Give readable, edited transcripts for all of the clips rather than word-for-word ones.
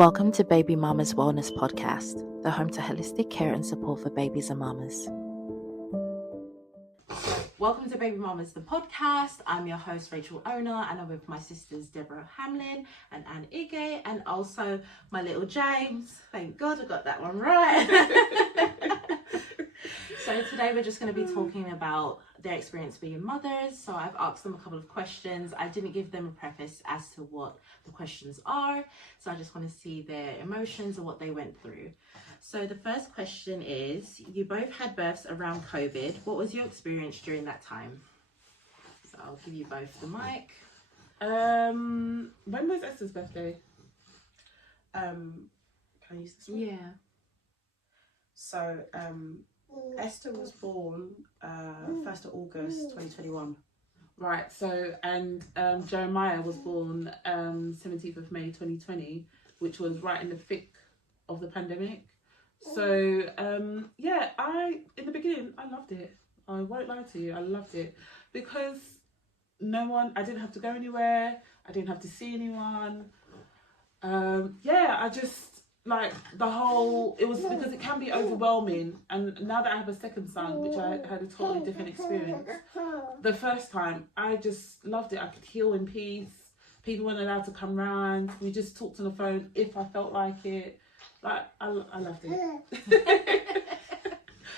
Welcome to Baby Mama's Wellness Podcast, the home to holistic care and support for babies and mamas. Welcome to Baby Mamas, the podcast. I'm your host, Racheal Onah, and I'm with my sisters, Deborah Hamelin and Anne Ige, and also my little James. Thank God I got that one right. So today we're just going to be talking about their experience being mothers. So I've asked them a couple of questions. I didn't give them a preface as to what the questions are. So I just want to see their emotions and what they went through. So the first question is, you both had births around COVID. What was your experience during that time? So I'll give you both the mic. When was Esther's birthday? Can I use this one? Yeah. So, Esther was born 1st of August 2021. Right, so, and Jeremiah was born 17th of May 2020, which was right in the thick of the pandemic. So, yeah, in the beginning, I loved it. I won't lie to you, I loved it. Because I didn't have to go anywhere, I didn't have to see anyone. I just, like, it was because it can be overwhelming. And now that I have a second son, which I had a totally different experience, the first time, I just loved it. I could heal in peace. People weren't allowed to come round. We just talked on the phone if I felt like it. Like, I loved it.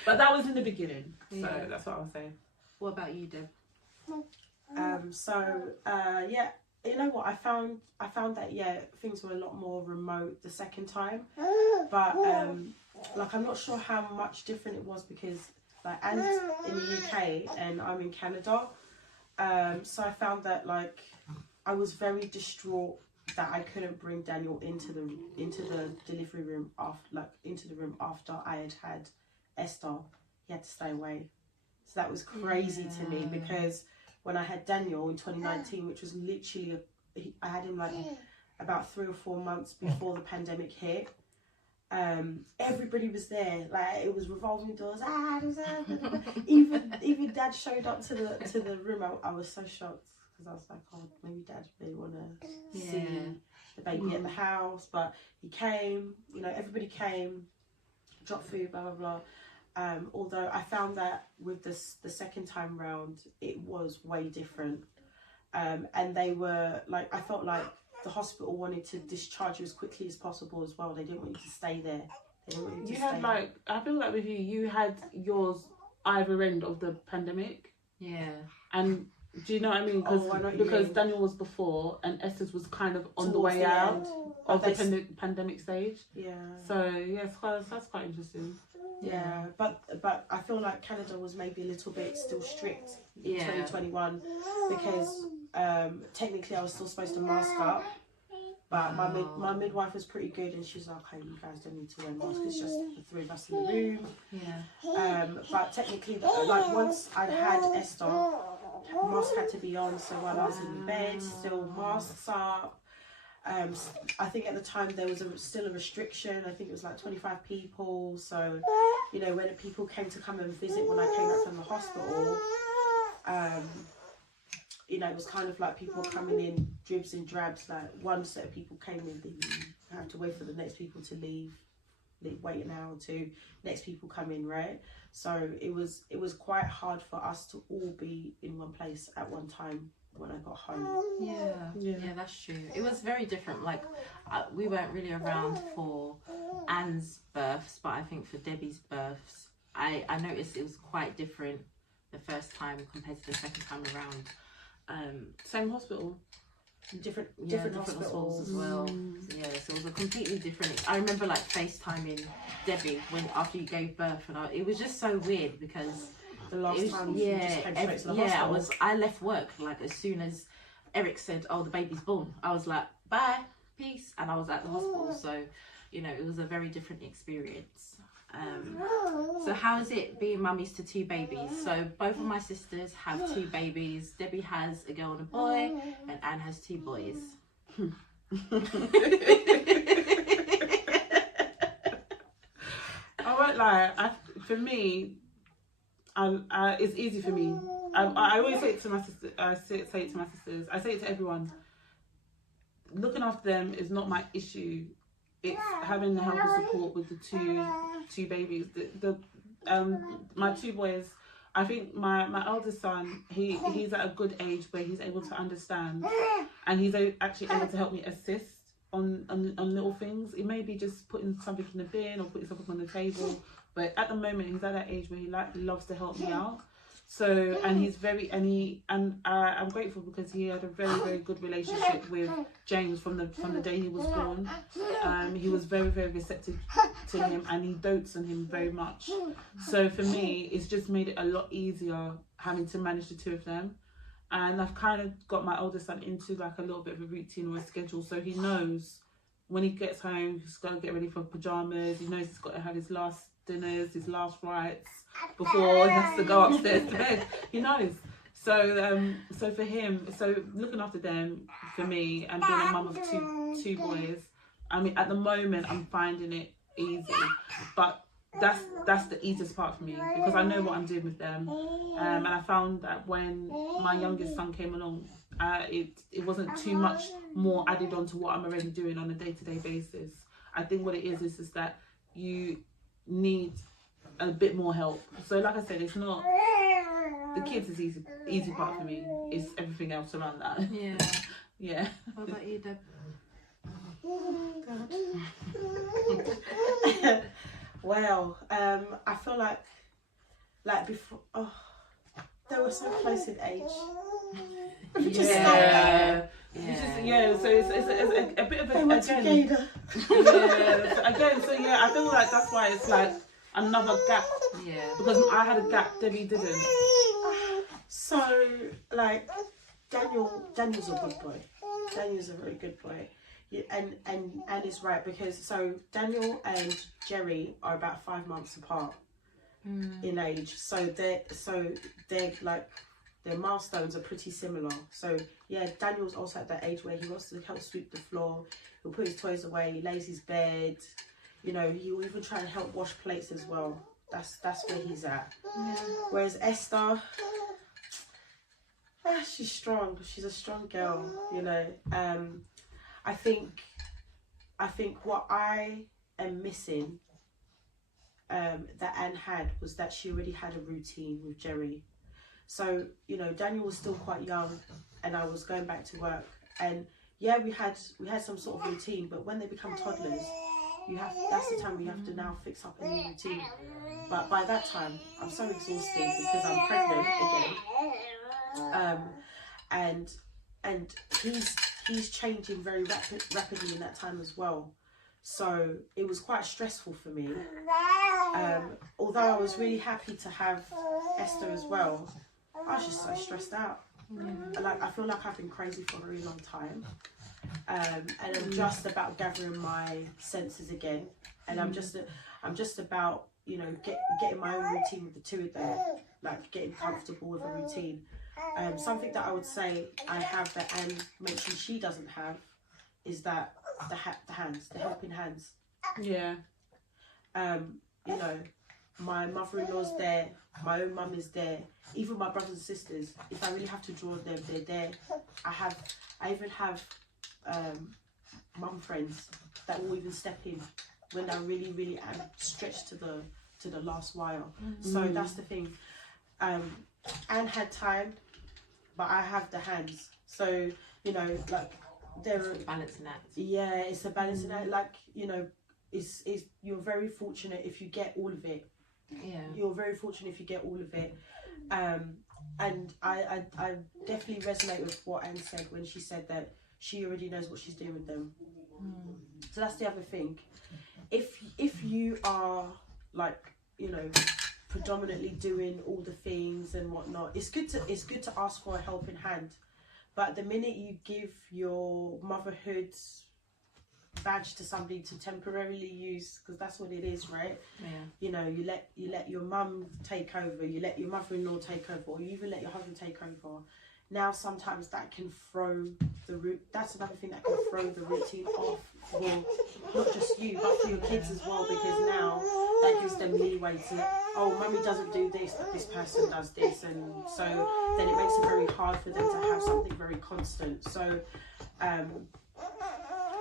But that was in the beginning. So that's what I'll say. What about you, Deb? You know what, I found that things were a lot more remote the second time, but I'm not sure how much different it was because like Anne's in the UK and I'm in Canada, so I found that like I was very distraught that I couldn't bring Daniel into the delivery room after I had Esther. He had to stay away, so that was crazy to me because when I had Daniel in 2019, which was literally, I had him like about 3 or 4 months before the pandemic hit. Everybody was there, like it was revolving doors. Even Dad showed up to the room. I was so shocked because I was like, oh, maybe Dad really want to see the baby at the house. But he came. Everybody came, dropped food, blah blah blah. Although I found that with the second time round, it was way different. And they were like, I felt like the hospital wanted to discharge you as quickly as possible as well. They didn't want you to stay there. They didn't want you to stay there. I feel like with you had yours either end of the pandemic. Yeah. And do you know what I mean? Because Daniel was before and Esther's was kind of on the way out of the pandemic stage. Yeah. So yes, that's quite interesting. Yeah, but I feel like Canada was maybe a little bit still strict in 2021 because technically I was still supposed to mask up, but my midwife was pretty good and she's like, okay, you guys don't need to wear masks, it's just the 3 of us in the room. Yeah. But technically, once I had Esther, mask had to be on, so while I was in bed, still masks up. I think at the time there was still a restriction. I think it was like 25 people. So, when people came to come and visit when I came back from the hospital, it was kind of like people coming in dribs and drabs. Like one set of people came in, then you have to wait for the next people to leave, wait an hour or two, next people come in, right? So it was quite hard for us to all be in one place at one time when I got home. Yeah, that's true. It was very different. Like we weren't really around for Anne's births, but I think for Debbie's births, I noticed it was quite different the first time compared to the second time around. Same hospital. Different hospitals as well. Yeah, so it was a completely different. I remember like FaceTiming Debbie after you gave birth, and it was just so weird because the last time you just came straight to the hospital. I left work like as soon as Eric said, oh, the baby's born. I was like, bye, peace, and I was at the hospital. So it was a very different experience. So how is it being mummies to 2 babies? So both of my sisters have 2 babies. Debbie has a girl and a boy, and Anne has 2 boys. I won't lie. For me, it's easy for me. I always say it to my sister. I say it to my sisters. I say it to everyone. Looking after them is not my issue. it's having the help and support with the two babies. My two boys, I think my eldest son, he's at a good age where he's able to understand, and he's actually able to help me assist on little things. It may be just putting something in the bin or putting something on the table, but at the moment he's at that age where he loves to help me out. So, and he's I'm grateful because he had a very, very good relationship with James from the day he was born. He was very, very receptive to him, and he dotes on him very much. So for me, it's just made it a lot easier having to manage the two of them. And I've kind of got my oldest son into like a little bit of a routine or a schedule, so he knows when he gets home, he's got to get ready for pajamas. He knows he's got to have his last dinners, his last rites before he has to go upstairs to bed. He knows. So for him, so looking after them for me and being a mum of two boys, I mean, at the moment I'm finding it easy, but that's the easiest part for me because I know what I'm doing with them. And I found that when my youngest son came along, it wasn't too much more added on to what I'm already doing on a day-to-day basis. I think what it is just that you need a bit more help. So like I said, it's not the kids is easy part for me. It's everything else around that. Yeah. Yeah. What about you, Deb? Well, I feel like before, they were so close in age. We just start that. So it's a bit of a They went together. So I feel like that's why it's like another gap. Yeah. Because I had a gap, Debbie didn't. So like Daniel's a good boy. Daniel's a very good boy. Yeah, and it's right because so Daniel and Jerry are about 5 months apart in age. So they're like their milestones are pretty similar. So yeah, Daniel's also at that age where he wants to help sweep the floor. He'll put his toys away. He lays his bed. You know, he'll even try and help wash plates as well. That's where he's at. Yeah. Whereas Esther, she's strong. She's a strong girl. You know. I think what I am missing that Anne had was that she already had a routine with Jerry. So, you know, Daniel was still quite young and I was going back to work, and yeah, we had some sort of routine, but when they become toddlers, that's the time we have to now fix up a new routine. But by that time I'm so exhausted because I'm pregnant again. And he's changing very rapidly in that time as well. So it was quite stressful for me. Although I was really happy to have Esther as well, I was just so stressed out. Like I feel like I've been crazy for a very long time. And I'm just about gathering my senses again. And I'm just about, you know, getting my own routine with the two of them, like getting comfortable with a routine. Something that I would say I have that Anne mentioned she doesn't have is that the hands, the helping hands. Yeah. You know, my mother-in-law's there, my own mum is there, even my brothers and sisters. If I really have to draw them, they're there. I even have mum friends that will even step in when I really, really am stretched to the last wire. So that's the thing. Anne had time, but I have the hands. So, you know, like they're Balancing act. Yeah, it's a balancing act. Like, you know, it's you're very fortunate if you get all of it. Yeah. You're very fortunate if you get all of it. And I definitely resonate with what Anne said when she said that she already knows what she's doing with them. So that's the other thing. If you are like, you know, predominantly doing all the things and whatnot, it's good to ask for a helping hand. But the minute you give your motherhood badge to somebody to temporarily use, because that's what it is, right? Yeah. You know, you let your mum take over, you let your mother-in-law take over, or you even let your husband take over. Now sometimes that can throw the root. That's another thing that can throw the routine off. Well, not just you, but for your kids as well, because now that gives them leeway to, oh, mummy doesn't do this, but this person does this, and so then it makes it very hard for them to have something very constant. So,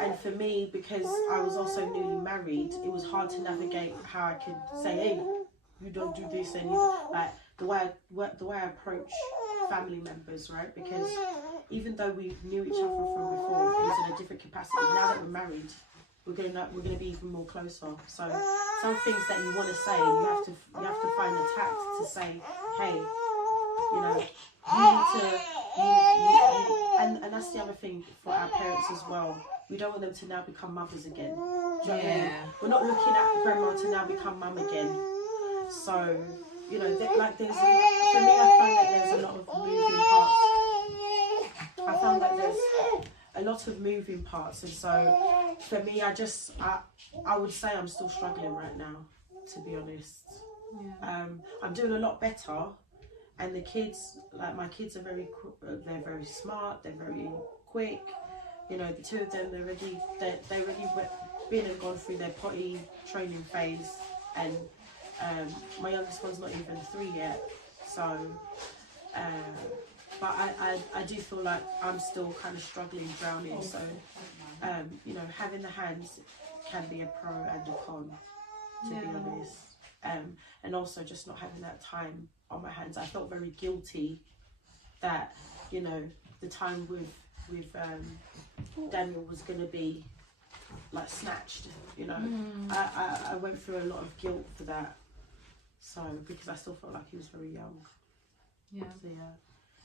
And for me, because I was also newly married, it was hard to navigate how I could say, hey, you don't do this, and like the way I approach family members, right? Because even though we knew each other from before, it was in a different capacity. Now that we're married, we're gonna be even more closer. So some things that you want to say, you have to find the tact to say, hey, you know, you need to, and that's the other thing for our parents as well. We don't want them to now become mothers again. Do you know what I mean? We're not looking at grandma to now become mum again. So, you know, for me, I find that there's a lot of moving parts. I found that there's a lot of moving parts, and so for me, I would say I'm still struggling right now, to be honest. I'm doing a lot better, and the kids, like my kids, are they're very smart, they're very quick. You know, the two of them, they already been and gone through their potty training phase, and my youngest one's not even 3 yet. So, but I do feel like I'm still kind of struggling, drowning. So, you know, having the hands can be a pro and a con, to be honest. And also just not having that time on my hands. I felt very guilty that, you know, the time with Daniel was going to be like snatched, you know. I went through a lot of guilt for that. So, because I still felt like he was very young.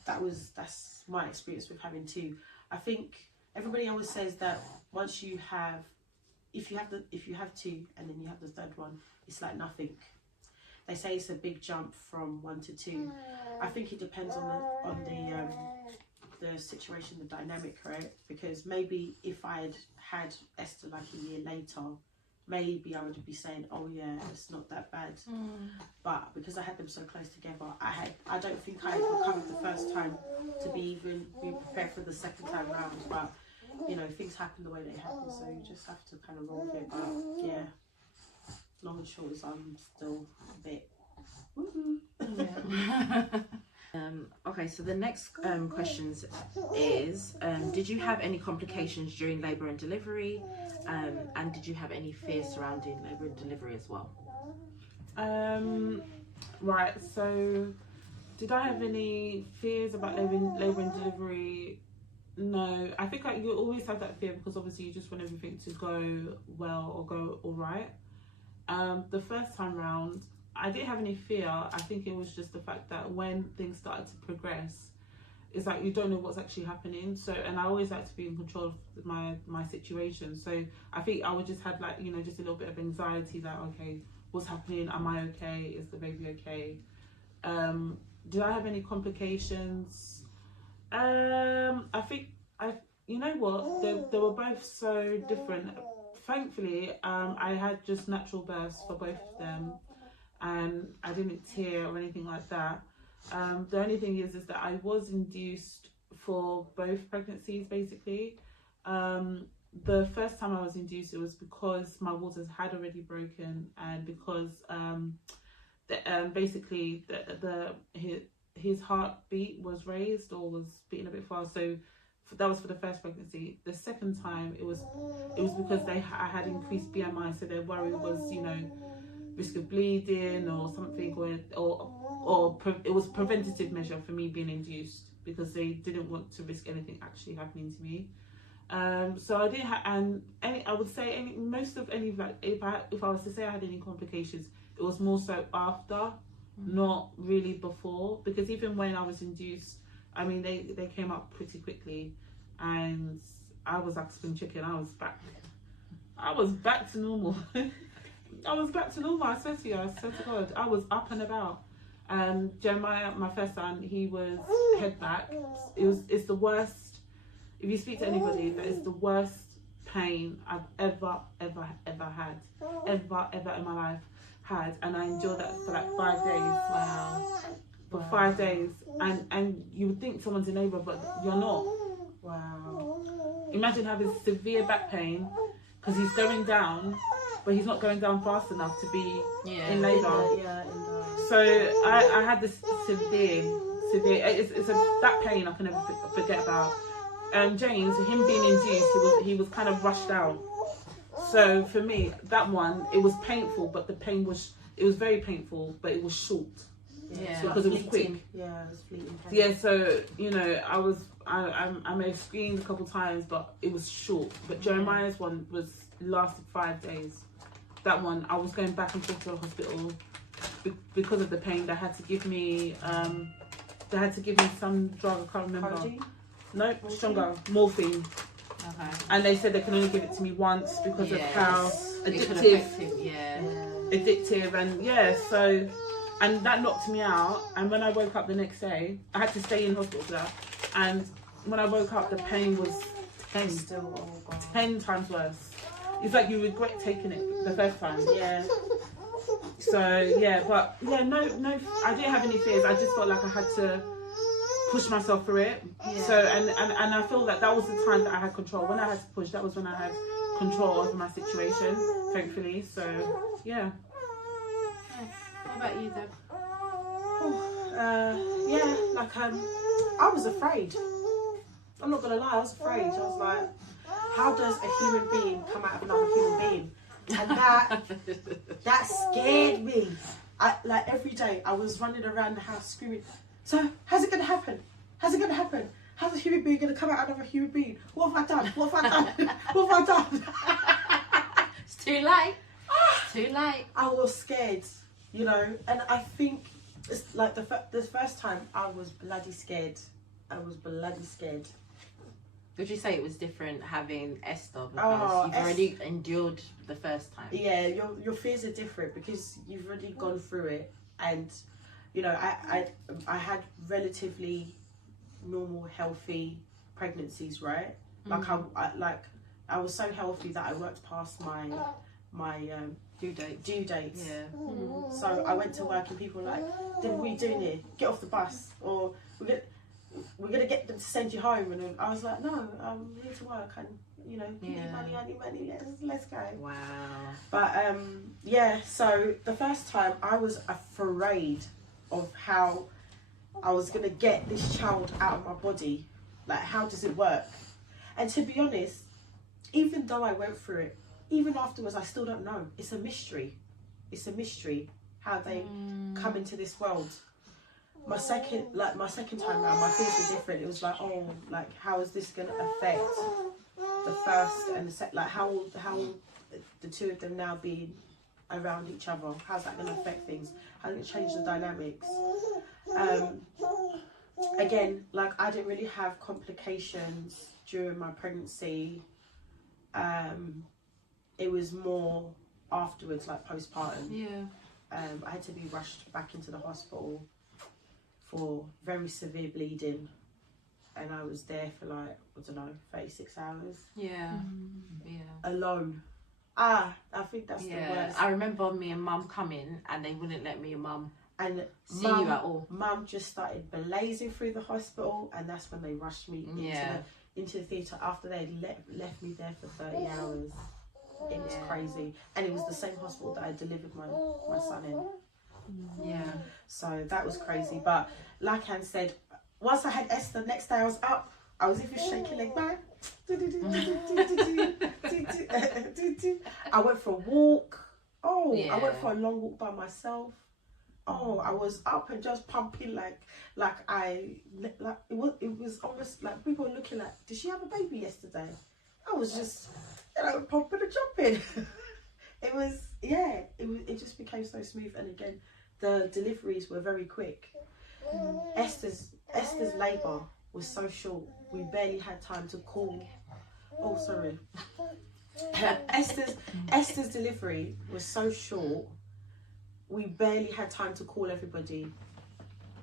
So, that's my experience with having two. I think everybody always says that once you have, if you have two and then you have the third one, it's like nothing. They say it's a big jump from 1 to 2. I think it depends on the situation, the dynamic, right? Because maybe if I had Esther like a year later, maybe I would be saying, oh yeah, it's not that bad. But because I had them so close together, I don't think I recovered the first time to be prepared for the second time round. But you know, things happen the way they happen, so you just have to kind of roll with it. But yeah, long and short is I'm still a bit. Okay, so the next questions is, did you have any complications during labour and delivery, and did you have any fears surrounding labour and delivery as well? Right, so did I have any fears about labour and delivery? No, I think you always have that fear because obviously you just want everything to go well or go all right. The first time round, I didn't have any fear. I think it was just the fact that when things started to progress, it's like you don't know what's actually happening. So, and I always like to be in control of my situation. So I think I would just had like, you know, just a little bit of anxiety that, okay, what's happening? Am I okay? Is the baby okay? Did I have any complications? I think you know what? They were both so different. Thankfully, I had just natural births for both of them. And I didn't tear or anything like that. The only thing is that I was induced for both pregnancies, basically. The first time I was induced, it was because my waters had already broken, and because basically his heartbeat was raised or was beating a bit fast. So that was for the first pregnancy. The second time, it was because I had increased BMI, so their worry was, you know, risk of bleeding or something, or it was preventative measure for me being induced because they didn't want to risk anything actually happening to me. So I didn't have, and I would say most of any, like if I was to say I had any complications, it was more so after, not really before, because even when I was induced, I mean they came up pretty quickly, and I was like spring chicken. I was back to normal. I was back to normal, I swear to you, I swear to God. I was up and about. Jeremiah, my first son, he was head back. It's the worst, if you speak to anybody, that is the worst pain I've ever had. Ever in my life had. And I endured that for like 5 days. Wow. For 5 days. And you would think someone's in labour, but you're not. Wow. Imagine having severe back pain because he's going down, but he's not going down fast enough to be in labour. So I had this severe. It's that pain I can never forget about. James, him being induced, he was kind of rushed out. So for me, that one, it was painful, but it was very painful, but it was short. Yeah, because it was quick. Yeah, it was fleeting. Yeah, so I may have screamed a couple times, but it was short. But Jeremiah's one lasted 5 days. That one, I was going back and forth to the hospital because of the pain. They had to give me some drug. I can't remember. Codeine? No, stronger, morphine. Okay. And they said they can only give it to me once because of how It could addictive. affect him, yeah. Addictive, and so. And that knocked me out. And when I woke up the next day, I had to stay in hospital for that. And when I woke up, the pain was 10 times worse. It's like you regret taking it the first time. Yeah. So no, I didn't have any fears. I just felt like I had to push myself through it. Yeah. So and I feel that was the time that I had control. When I had to push, that was when I had control over my situation, thankfully. So yeah. What about you, Deb? I was afraid. I'm not gonna lie, I was afraid. I was like, how does a human being come out of another human being? And that scared me. Every day I was running around the house screaming, so how's it gonna happen? How's it gonna happen? How's a human being gonna come out of another human being? What have I done? What have I done? What have I done? It's too late. Too late. I was scared, and I think it's like the first time I was bloody scared. Would you say it was different having Esther because you've already endured the first time? Yeah, your fears are different because you've already gone through it, and I had relatively normal, healthy pregnancies, right? Mm-hmm. I was so healthy that I worked past my due dates. Yeah. Mm-hmm. So I went to work and people were like, "What are you doing here? Get off the bus, or we're gonna get them to send you home." And I was like, "No, I'm here to work, and you need money, I need money. Let's go." Wow. But so the first time I was afraid of how I was gonna get this child out of my body. Like, how does it work? And to be honest, even though I went through it, even afterwards, I still don't know. It's a mystery. It's a mystery how they come into this world. My second time around, my fears were different. It was like, how is this going to affect the first and the second? Like, how the two of them now being around each other? How's that going to affect things? How's it going to change the dynamics? Again, I didn't really have complications during my pregnancy. It was more afterwards, like postpartum. Yeah. I had to be rushed back into the hospital for very severe bleeding, and I was there for 36 hours. Yeah. Yeah. Alone. I think that's the worst. I remember me and Mum coming, and they wouldn't let me and Mum see you at all. Mum just started blazing through the hospital, and that's when they rushed me into the theatre after they left me there for 30 hours. It was crazy, and it was the same hospital that I delivered my son in. Yeah. So that was crazy. But like Anne said, once I had Esther, next day I was up. I was even shaking like that. I went for a walk. I went for a long walk by myself. I was up and just pumping it was almost like people were looking like, did she have a baby yesterday? I was just pumping and jumping. It just became so smooth. And again, the deliveries were very quick. Esther's labour was so short, we barely had time to call. Oh, sorry. Esther's delivery was so short, we barely had time to call everybody.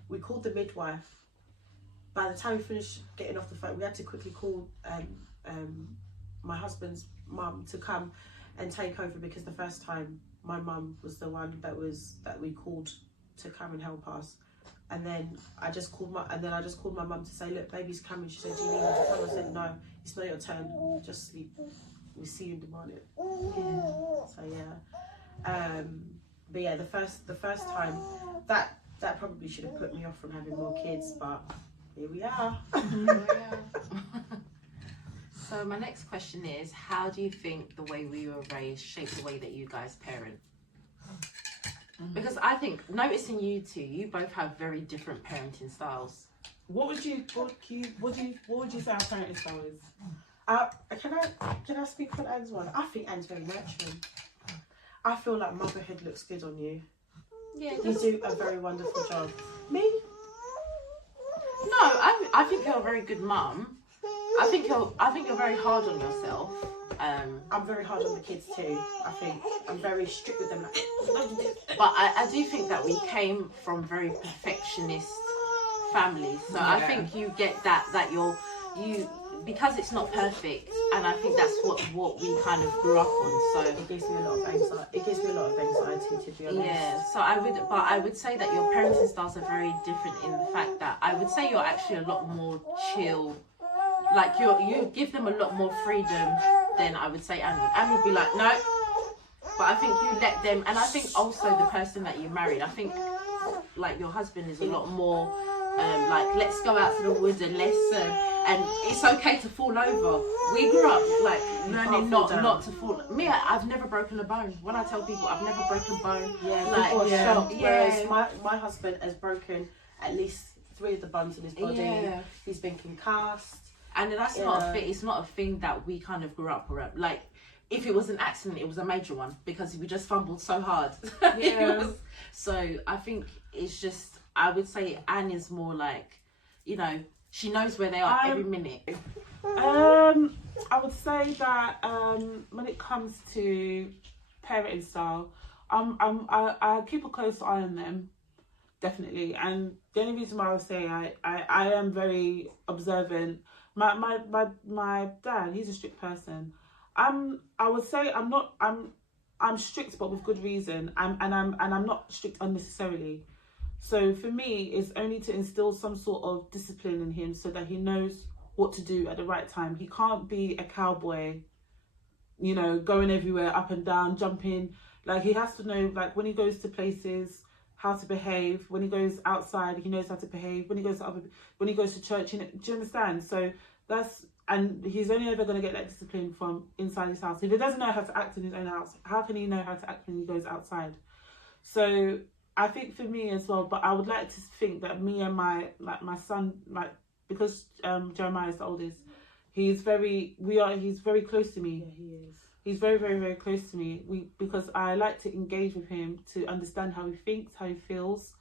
We called the midwife. By the time we finished getting off the phone, we had to quickly call my husband's mum to come and take over, because the first time my mum was the one that we called to come and help us. And then I just called my mum to say, look, baby's coming. She said, do you need me to come? I said, no, it's not your turn. Just sleep. We'll see you in the morning. But yeah, the first time that probably should have put me off from having more kids, but here we are. So my next question is, how do you think the way we were raised shaped the way that you guys parent? Because I think, noticing you two, you both have very different parenting styles. What would you say our parenting style is? Can I speak on Anne's one? I think Anne's very nurturing. I feel like motherhood looks good on you. Yeah, You do a very wonderful job. Me? No, I think you're a very good mum. I think you're very hard on yourself. I'm very hard on the kids too. I think I'm very strict with them. But I do think that we came from very perfectionist families. So I think you get that you because it's not perfect, and I think that's what we kind of grew up on. So it gives me a lot of anxiety. It gives me a lot of anxiety, to be honest. Yeah. So I would say that your parenting styles are very different in the fact that I would say you're actually a lot more chill. Like you give them a lot more freedom than I would say Anne would. Anne would be like, no. But I think you let them, and I think also the person that you married, I think like your husband is a lot more like, let's go out to the woods and let's and it's okay to fall over. We grew up like learning not to fall. Me, I've never broken a bone. When I tell people I've never broken a bone, shocked. Whereas my husband has broken at least 3 of the bones in his body. Yeah. He's been concussed. And that's it's not a thing that we kind of grew up around. Like, if it was an accident, it was a major one because we just fumbled so hard. Yeah. So I think it's just, I would say Anne is more like, you know, she knows where they are every minute. I would say that when it comes to parenting style, I keep a close eye on them, definitely. And the only reason why I would say I am very observant. My dad, he's a strict person. I would say I'm strict, but with good reason. I'm not strict unnecessarily. So for me, it's only to instill some sort of discipline in him so that he knows what to do at the right time. He can't be a cowboy, you know, going everywhere, up and down, jumping. Like, he has to know, like, when he goes to places, how to behave. When he goes outside, he knows how to behave. When he goes to church, do you understand? So and he's only ever going to get that discipline from inside his house. If he doesn't know how to act in his own house, how can he know how to act when he goes outside? So I think for me as well, but I would like to think that me and my son, like, because Jeremiah is the oldest, he's very close to me. Yeah, he is. He's very, very, very close to me. Because I like to engage with him to understand how he thinks, how he feels,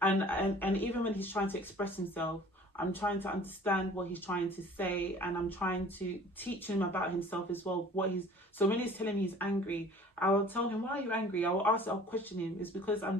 and even when he's trying to express himself, I'm trying to understand what he's trying to say, and I'm trying to teach him about himself as well. So when he's telling me he's angry, I will tell him, why are you angry? I'll question him. It's because I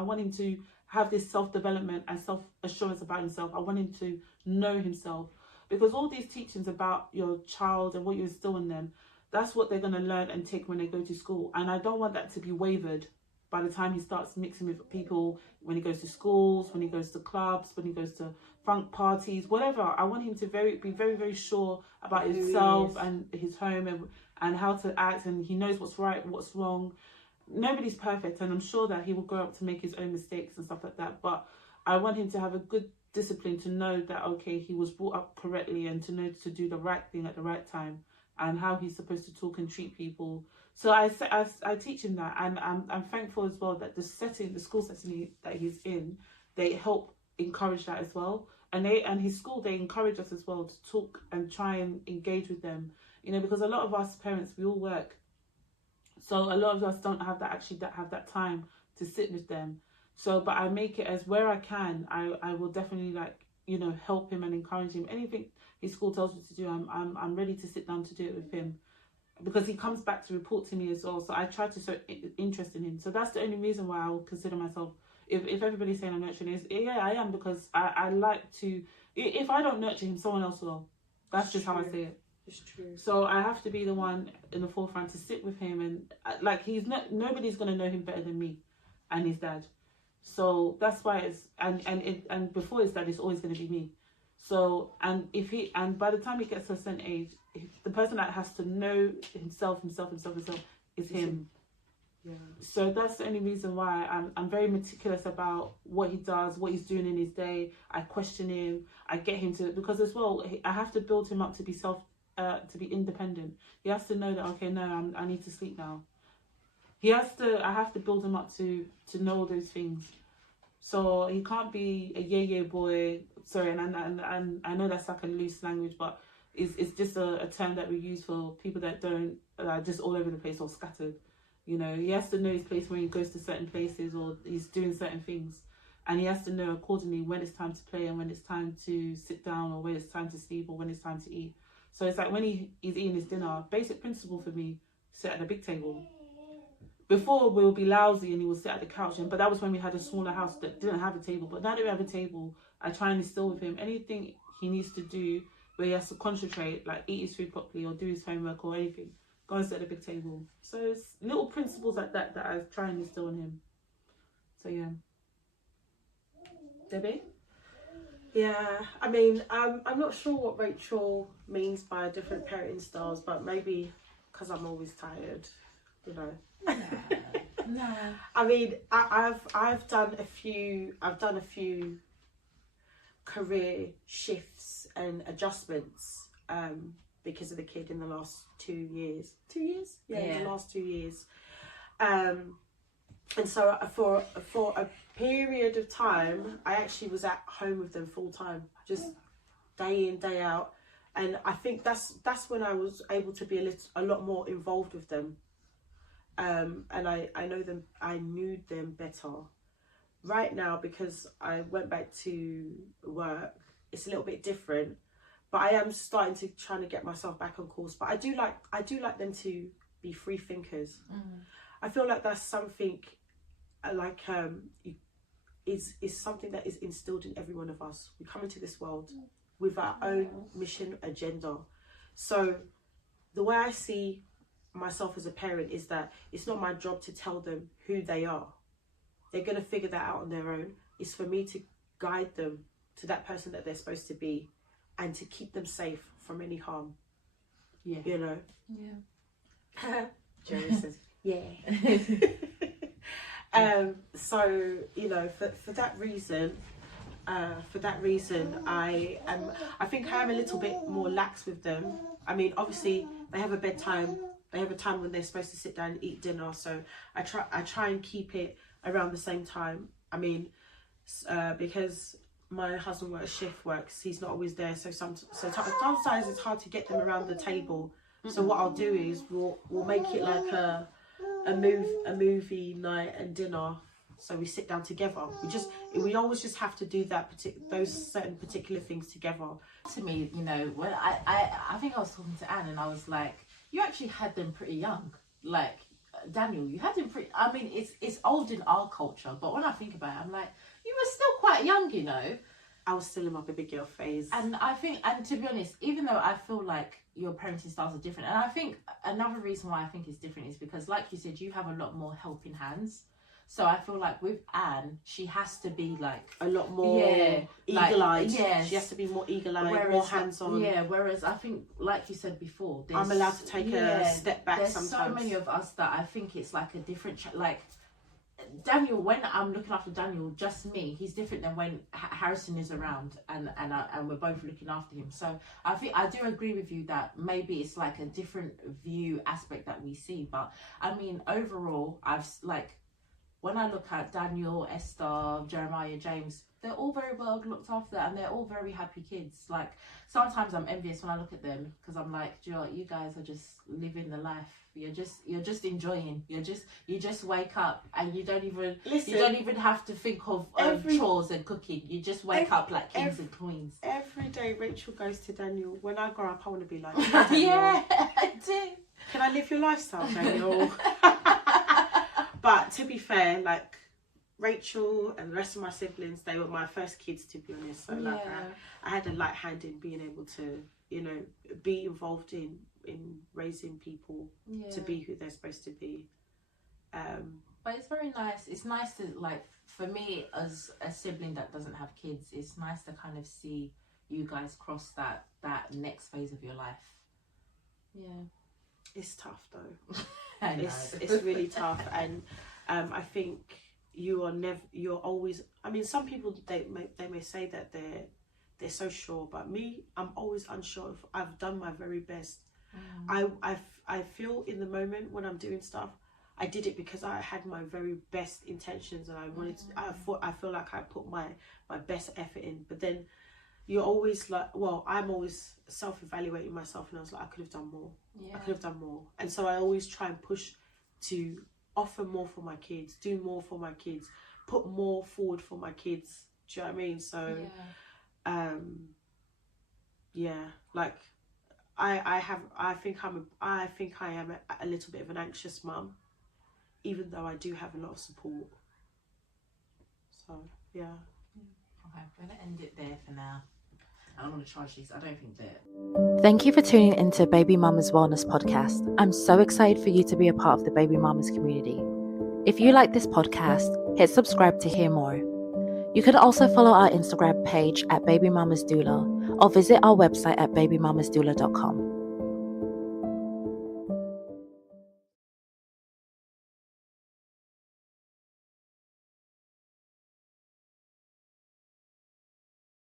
want him to have this self-development and self-assurance about himself. I want him to know himself, because all these teachings about your child and what you instill in them, that's what they're going to learn and take when they go to school. And I don't want that to be wavered by the time he starts mixing with people, when he goes to schools, when he goes to clubs, when he goes to funk parties, whatever. I want him to be very, very sure about himself and his home and how to act, and he knows what's right, what's wrong. Nobody's perfect, and I'm sure that he will grow up to make his own mistakes and stuff like that. But I want him to have a good discipline to know that, okay, he was brought up correctly, and to know to do the right thing at the right time, and how he's supposed to talk and treat people. So I teach him that, and I'm thankful as well that the school setting that he's in, they help encourage that as well. And his school, they encourage us as well to talk and try and engage with them, you know, because a lot of us parents, we all work, so a lot of us don't have that time to sit with them. So, but I make it as where I can, I will definitely, like, you know, help him and encourage him. Anything his school tells me to do, I'm ready to sit down to do it with him, because he comes back to report to me as well. So I try to show interest in him. So that's the only reason why I will consider myself, if everybody's saying I'm nurturing, I am, because I like to, if I don't nurture him, someone else will. That's just how I see it. It's true. So I have to be the one in the forefront to sit with him, and like, nobody's going to know him better than me and his dad. So that's why it's, and before his dad, it's always going to be me. So, and by the time he gets to a certain age, the person that has to know himself is him. Yeah. So that's the only reason why I'm very meticulous about what he does, what he's doing in his day. I question him. I get him to, because as well, I have to build him up to be to be independent. He has to know that, okay, no, I need to sleep now. I have to build him up to know those things. So he can't be a yeah boy. Sorry, and I know that's like a loose language, but it's just a term that we use for people that don't just all over the place or scattered. You know, he has to know his place when he goes to certain places or he's doing certain things, and he has to know accordingly when it's time to play and when it's time to sit down or when it's time to sleep or when it's time to eat. So it's like when he's eating his dinner, basic principle for me: sit at the big table. Before we would be lousy and he would sit at the couch, but that was when we had a smaller house that didn't have a table. But now that we have a table, I try and instill with him anything he needs to do where he has to concentrate, like eat his food properly or do his homework or anything. Go and sit at the big table. So it's little principles like that I try and instill in him. So yeah. Debbie? Yeah, I mean, I'm not sure what Racheal means by different parenting styles, but maybe because I'm always tired, you know. No. I mean, I've done a few career shifts and adjustments because of the kid in the last 2 years. 2 years? Yeah, in the last 2 years. And so for a period of time, I actually was at home with them full time, just day in, day out. And I think that's when I was able to be a lot more involved with them. And I knew them better. Right now, because I went back to work, it's a little bit different, but I am starting to trying to get myself back on course. But I do like them to be free thinkers. I feel like that's something like is something that is instilled in every one of us. We come into this world with our own mission agenda. So the way I see myself as a parent is that it's not my job to tell them who they are. They're going to figure that out on their own. It's for me to guide them to that person that they're supposed to be and to keep them safe from any harm. Yeah. You know? Yeah. Jerry says, yeah. So, you know, for that reason, I think I am a little bit more lax with them. I mean, obviously they have a bedtime. They have a time when they're supposed to sit down and eat dinner. So I try and keep it around the same time. I mean, because my husband shift works, he's not always there. So sometimes it's hard to get them around the table. So what I'll do is we'll make it like a movie night and dinner. So we sit down together. We always just have to do those certain particular things together. To me, you know, when I think I was talking to Anne and I was like, you actually had them pretty young. Like Daniel, you had him pretty. I mean, it's old in our culture, but when I think about it, I'm like, you were still quite young, you know. I was still in my baby girl phase. And I think, and to be honest, even though I feel like your parenting styles are different, and I think another reason why I think it's different is because, like you said, you have a lot more helping hands. So I feel like with Anne, she has to be like a lot more eagle-eyed. Yes. She has to be more eagle-eyed, more hands-on. Yeah, whereas I think, like you said before, I'm allowed to take a step back sometimes. There's so many of us that I think it's like a different, like Daniel, when I'm looking after Daniel, just me, he's different than when Harrison is around and we're both looking after him. So I think I do agree with you that maybe it's like a different view aspect that we see. But I mean, overall, when I look at Daniel, Esther, Jeremiah, James, they're all very well looked after and they're all very happy kids. Like sometimes I'm envious when I look at them because I'm like, do you know what, you guys are just living the life. You're just enjoying. You just wake up and you don't even have to think of chores and cooking. You just wake up like kings and queens. Every day Racheal goes to Daniel. When I grow up, I want to be like Daniel. Yeah, I do. Can I live your lifestyle, Daniel? But to be fair, like Racheal and the rest of my siblings, they were my first kids, to be honest. So like I had a light hand in being able to, you know, be involved in raising people to be who they're supposed to be. But it's very nice. It's nice to, like, for me as a sibling that doesn't have kids, it's nice to kind of see you guys cross that next phase of your life. Yeah. It's tough though. I know. It's really tough, and I think you're always. I mean, some people they may say that they're so sure. But me, I'm always unsure if I've done my very best. I feel in the moment when I'm doing stuff, I did it because I had my very best intentions, and I wanted to, I feel like I put my best effort in. But then you're always like, well, I'm always self-evaluating myself, and I was like, I could have done more. I could have done more. And so I always try and push to offer more for my kids, do more for my kids, put more forward for my kids. Do you know what I mean? So like I think I am a little bit of an anxious mum, even though I do have a lot of support. So yeah. Okay, I'm gonna end it there for now. I don't want to charge these. I don't think that. Thank you for tuning into Baby Mama's Wellness Podcast. I'm so excited for you to be a part of the Baby Mamas community. If you like this podcast, hit subscribe to hear more. You can also follow our Instagram page at Baby Mamas Doula, or visit our website at babymamasdoula.com.